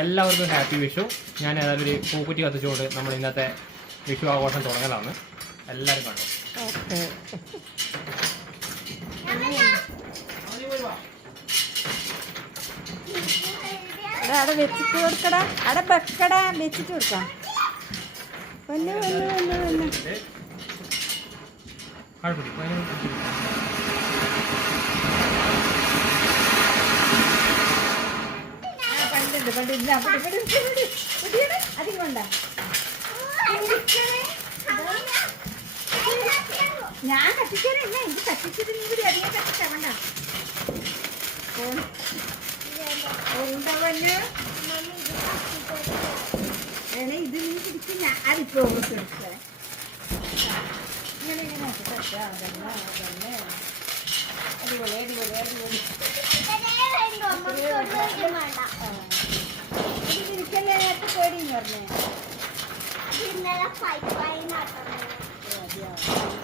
എല്ലാവർക്കും ഹാപ്പി വിഷു. ഞാൻ ഏതായാലും ഒരു പൂക്കുറ്റി കത്തിച്ചുകൊണ്ട് നമ്മൾ ഇന്നത്തെ വിഷു ആഘോഷം തുടങ്ങലാണ്. എല്ലാവരും കണ്ടു? അവിടെ വെച്ചിട്ട് കൊടുക്കടാ. അവിടെ വെക്കടാ. വെച്ചിട്ട് കൊടുക്കാം. വന്നു വന്നു വന്നു വന്നു. പണ്ട് ഇല്ല പണ്ട് പണ്ട്. അധികം വേണ്ട ഞാൻ കത്തിച്ചേരല്ല എനിക്ക് കത്തിച്ചത് നീ കൂടി അധികം കത്തിച്ചവണ്ട ഉണ്ടവന് ഇത് നീ പിടിച്ച് ഞാൻ അതിപ്പോ കൊടുക്കേ ഇങ്ങനെ ഇങ്ങനെ അതന്നെ. അടിപൊളി അടിപൊളി അടിപൊളി แบบนี้ดินในรักสายไฟหนักเดียว